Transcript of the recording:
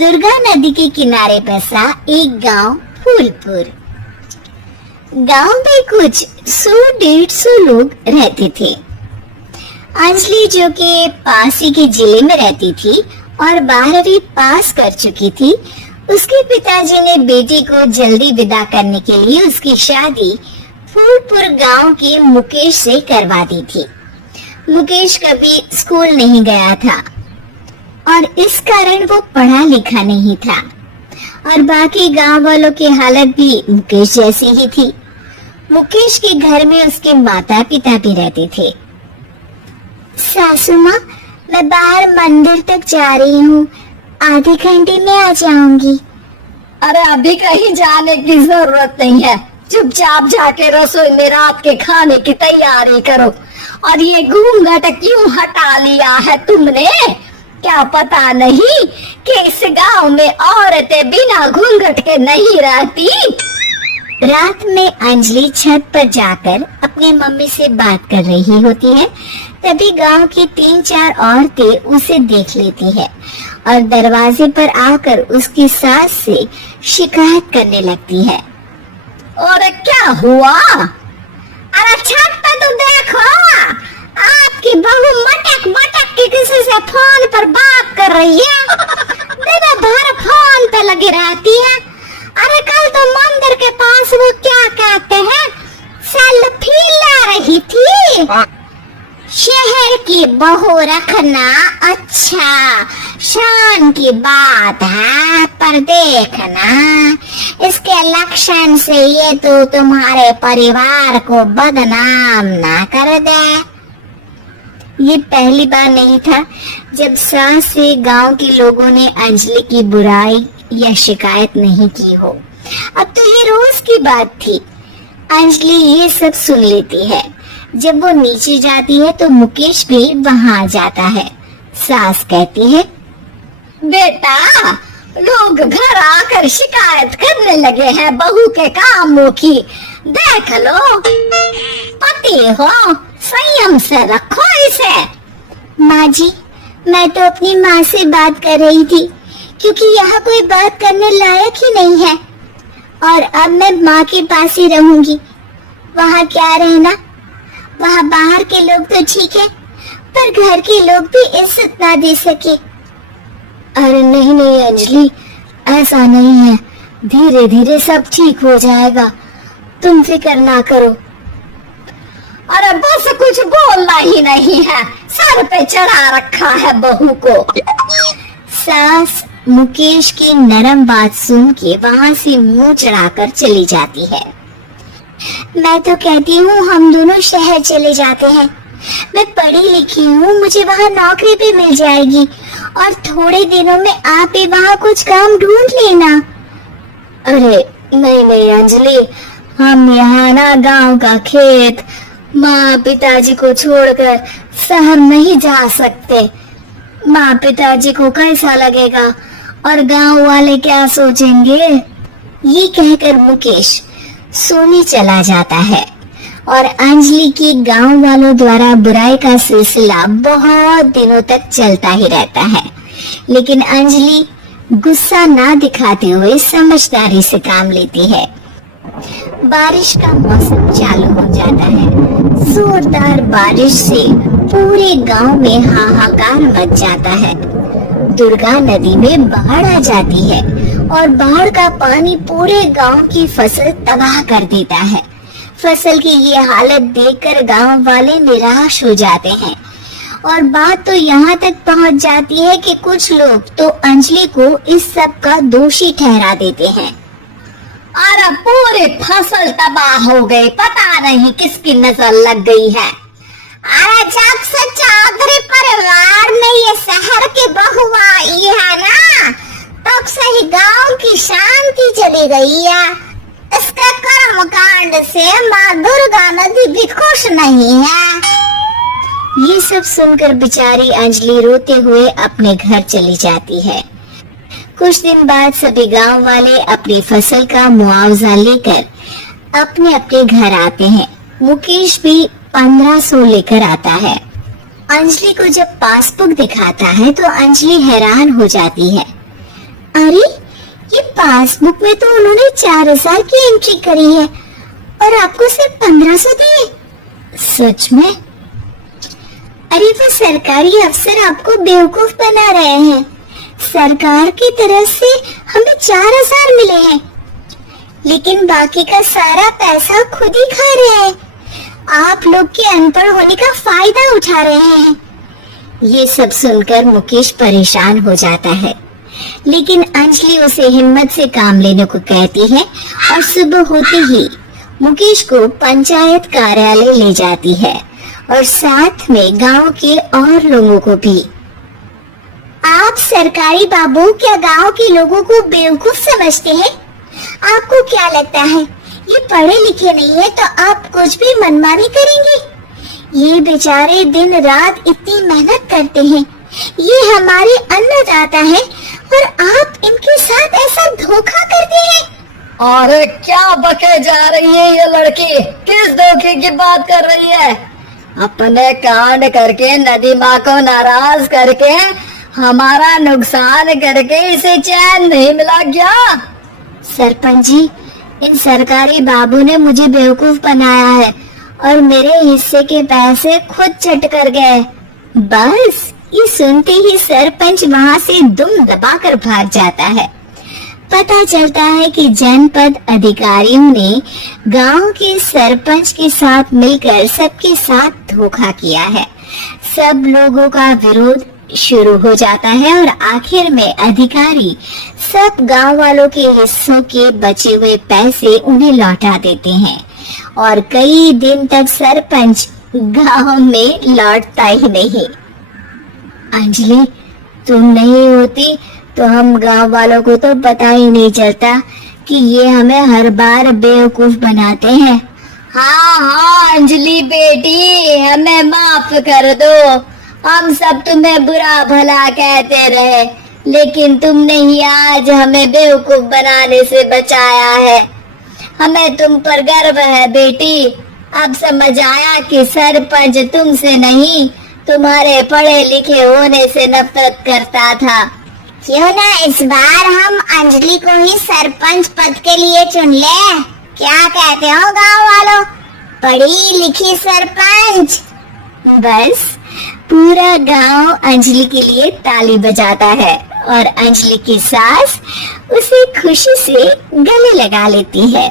दुर्गा नदी के किनारे बसा एक गांव फूलपुर। गांव में कुछ 100-150 लोग रहते थे। अंजलि जो कि पास ही के जिले में रहती थी और 12वीं पास कर चुकी थी, उसके पिताजी ने बेटी को जल्दी विदा करने के लिए उसकी शादी फूलपुर गांव के मुकेश से करवा दी थी। मुकेश कभी स्कूल नहीं गया था और इस कारण वो पढ़ा लिखा नहीं था और बाकी गांव वालों की हालत भी मुकेश जैसी ही थी। मुकेश के घर में उसके माता पिता भी रहते थे। सासू माँ, मैं बाहर मंदिर तक जा रही हूँ, आधे घंटे में आ जाऊंगी। अरे अभी कहीं जाने की जरूरत नहीं है, चुपचाप जाके रसोई में रात के खाने की तैयारी करो। और ये घूंघट क्यों हटा लिया है तुमने? क्या पता नहीं कि इस गांव में औरतें बिना घूंघट के नहीं रहती? रात में अंजलि छत पर जाकर अपनी मम्मी से बात कर रही होती है। तभी गांव की 3-4 औरतें उसे देख लेती है और दरवाजे पर आकर उसकी सास से शिकायत करने लगती है। और क्या हुआ? अरे छत पे तो देखो, आपकी बहू मटक मटक के किसी से फोन पर बात कर रही है। दिन भर फोन पे लगी रहती है। अरे कल तो मंदिर के पास वो क्या कहते हैं, सेल्फी ला रही थी। शहर की बहू रखना अच्छा शान की बात है, पर देखना इसके लक्षण से ये तो तुम्हारे परिवार को बदनाम ना कर दे। ये पहली बार नहीं था जब सास से गांव के लोगों ने अंजलि की बुराई या शिकायत नहीं की हो। अब तो ये रोज की बात थी। अंजलि ये सब सुन लेती है। जब वो नीचे जाती है तो मुकेश भी वहां जाता है। सास कहती है, बेटा, लोग घर आकर शिकायत करने लगे हैं बहू के कामों की। देख लो, पति हो, संयम से रखो इसे। माँ जी, मैं तो अपनी माँ से बात कर रही थी क्योंकि यहाँ कोई बात करने लायक ही नहीं है और अब मैं माँ के पास ही रहूंगी। वहाँ क्या रहना, वहाँ बाहर के लोग तो ठीक है पर घर के लोग भी इज्जत ना दे सके। अरे नहीं नहीं अंजलि, ऐसा नहीं है, धीरे धीरे सब ठीक हो जाएगा, तुम फिक्र ना करो। अरे बस कुछ बोलना ही नहीं है, सर पे चढ़ा रखा है बहू को। सास मुकेश की नरम बात सुन के वहाँ से मुंह चढ़ाकर चली जाती है। मैं तो कहती हूँ हम दोनों शहर चले जाते हैं। मैं पढ़ी लिखी हूँ, मुझे वहाँ नौकरी भी मिल जाएगी और थोड़े दिनों में आप भी वहाँ कुछ काम ढूंढ लेना। अरे नहीं नहीं अंजलि, हम यहाँ ना गांव का खेत, माँ पिताजी को छोड़कर शहर नहीं जा सकते। माँ पिताजी को कैसा लगेगा और गांव वाले क्या सोचेंगे? ये कहकर मुकेश सोने चला जाता है और अंजलि की गांव वालों द्वारा बुराई का सिलसिला बहुत दिनों तक चलता ही रहता है। लेकिन अंजलि गुस्सा ना दिखाते हुए समझदारी से काम लेती है। बारिश का मौसम चालू हो जाता है। जोरदार बारिश से पूरे गांव में हाहाकार मच जाता है। दुर्गा नदी में बाढ़ आ जाती है और बाढ़ का पानी पूरे गांव की फसल तबाह कर देता है। फसल की ये हालत देखकर गांव वाले निराश हो जाते हैं और बात तो यहाँ तक पहुँच जाती है कि कुछ लोग तो अंजलि को इस सब का दोषी ठहरा देते हैं। अरे पूरी फसल तबाह हो गई, पता नहीं किसकी नजर लग गई है। अरे जब से चौधरी परिवार में ये शहर की बहू आई है ना, तब से ही गांव की शांति चली गई है। इसके कर्म कांड से माँ दुर्गा नदी भी खुश नहीं है। ये सब सुनकर बेचारी अंजलि रोते हुए अपने घर चली जाती है। कुछ दिन बाद सभी गांव वाले अपनी फसल का मुआवजा लेकर अपने अपने घर आते हैं। मुकेश भी 1500 लेकर आता है। अंजलि को जब पासबुक दिखाता है तो अंजलि हैरान हो जाती है। अरे, ये पासबुक में तो उन्होंने 4000 की एंट्री करी है और आपको सिर्फ 1500 दिए। सच में? अरे, वो सरकारी अफसर आपको बेवकूफ बना रहे हैं। सरकार की तरफ से हमें 4000 मिले हैं, लेकिन बाकी का सारा पैसा खुद ही खा रहे हैं। आप लोग के अनपढ़ होने का फायदा उठा रहे हैं। ये सब सुनकर मुकेश परेशान हो जाता है, लेकिन अंजलि उसे हिम्मत से काम लेने को कहती है और सुबह होते ही मुकेश को पंचायत कार्यालय ले जाती है और साथ में गांव के और लोगों को भी। आप सरकारी बाबू क्या गांव के लोगों को बेवकूफ समझते हैं? आपको क्या लगता है ये पढ़े लिखे नहीं है तो आप कुछ भी मनमानी करेंगे? ये बेचारे दिन रात इतनी मेहनत करते हैं, ये हमारे अन्नदाता है और आप इनके साथ ऐसा धोखा करते हैं। अरे क्या बके जा रही है ये लड़की, किस धोखे की बात कर रही है? अपने कांड करके नदी माँ को नाराज करके हमारा नुकसान करके इसे चैन नहीं मिला क्या? सरपंच जी, इन सरकारी बाबू ने मुझे बेवकूफ बनाया है और मेरे हिस्से के पैसे खुद चट कर गए। बस ये सुनते ही सरपंच वहाँ से दुम दबाकर भाग जाता है। पता चलता है कि जनपद अधिकारियों ने गांव के सरपंच के साथ मिलकर सबके साथ धोखा किया है। सब लोगों का विरोध शुरू हो जाता है और आखिर में अधिकारी सब गांव वालों के हिस्सों के बचे हुए पैसे उन्हें लौटा देते हैं और कई दिन तक सरपंच गांव में लौटता ही नहीं। अंजलि, तुम नहीं होती तो हम गांव वालों को तो पता ही नहीं चलता कि ये हमें हर बार बेवकूफ बनाते हैं। हाँ हाँ अंजलि बेटी, हमें माफ कर दो। हम सब तुम्हें बुरा भला कहते रहे, लेकिन तुमने ही आज हमें बेवकूफ बनाने से बचाया है। हमें तुम पर गर्व है बेटी। अब समझ आया कि सरपंच तुमसे नहीं, तुम्हारे पढ़े लिखे होने से नफरत करता था। क्यों ना इस बार हम अंजलि को ही सरपंच पद के लिए चुन ले? क्या कहते हो गांव वालों? पढ़ी लिखी सरपंच। बस पूरा गांव अंजलि के लिए ताली बजाता है और अंजलि की सास उसे खुशी से गले लगा लेती है।